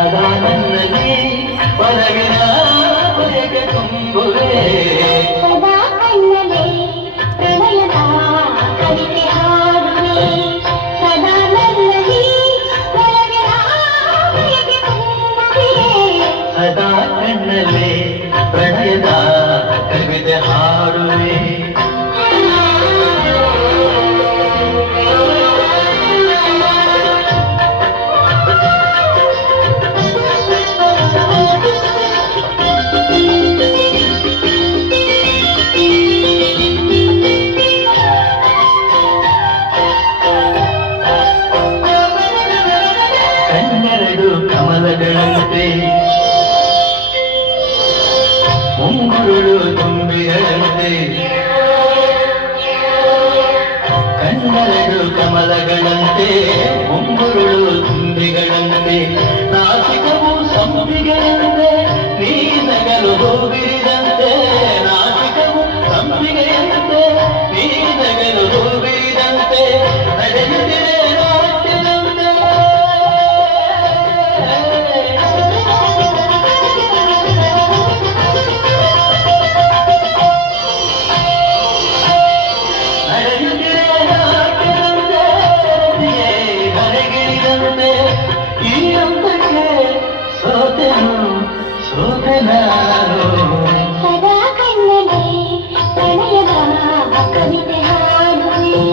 ಸದಾ ನನ್ನಲ್ಲಿ ಒಲವಿನ ಬಯಕೆ ತುಂಬುವೆ ಸದಾ ಕಣ್ಣಲ್ಲಿ ಪ್ರಣಯದ ಕವಿತೆ ಹಾಡುವೆ ಸದಾ ನನ್ನಲ್ಲಿ ಒಲವಿನ ಬಯಕೆ ತುಂಬುವೆ ಸದಾ ಕಣ್ಣಲ್ಲಿ ಪ್ರಣಯದ ಕವಿತೆ ಹಾಡುವೆ ಕಣ್ಣೆರಡು ಕಮಲಗಳಂತೆ ಮುಂಗುರುಳು ತುಂಬಿಗಳಂತೆ ಕಣ್ಣೆರಡು ಕಮಲಗಳಂತೆ ಮುಂಗುರುಳು ತುಂಬಿಗಳಂತೆ ನಾಸಿಕವು ಸಂಪಿಗೆಯಂತೆ ನೀ ನಗಲು ಹೋಗಿರಿದಂತೆ ನಾಸಿಕವು ಸಂಪಿಗೆಯಂತೆ ನೀ ನಗಲು ಹೋಗಿರಿದಂತೆ ನಡೆಯುತ್ತಿದೆ ನಾಟ್ಯದಂತೆ ನಡೆಯುತ್ತಿದೆ ನಾಟ್ಯದಂತೆ ಹೊರಗಿಳಿದಂತೆ ಈ ಹಂತಕ್ಕೆ ಸೋತೆ ನಾನು ಸದಾ ಕಣ್ಣಲ್ಲಿ ಪ್ರಣಯದ ಕವಿತೆ ಹಾಡುವೆ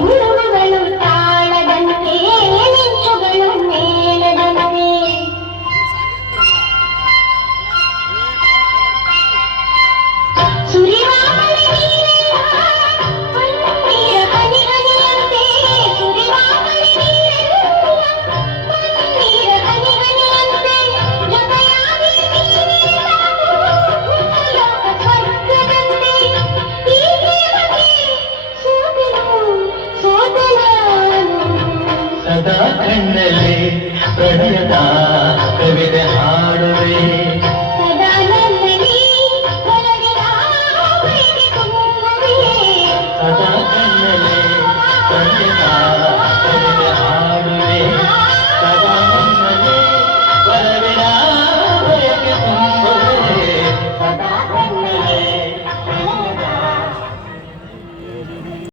ಗುರುಗಳು ತಾಳದಂತೆ ಮಿಂಚುಗಳು ಮೇಳದಂತೆ ಸುರಿವ ಮಳೆ ನೀರೆಲ್ಲ ಪನ್ನೀರ ಹನಿ ಹನಿಯಂತೆ ಸುರಿವ ಮಳೆ ನೀರೆಲ್ಲ ಪನ್ನೀರ ಹನಿ ಹನಿಯಂತೆ ಜೊತೆಯಾಗಿ ನೀನೇ ಸಾಕು ಭೂಲೋಕ ಸ್ವರ್ಗದಂತೆ ಈ ಪ್ರೇಮಕ್ಕೆ ಸೋತೆ ನಾನು ಸದಾ ಕಣ್ಣಲ್ಲಿ ಪ್ರಣಯದ ಕವಿ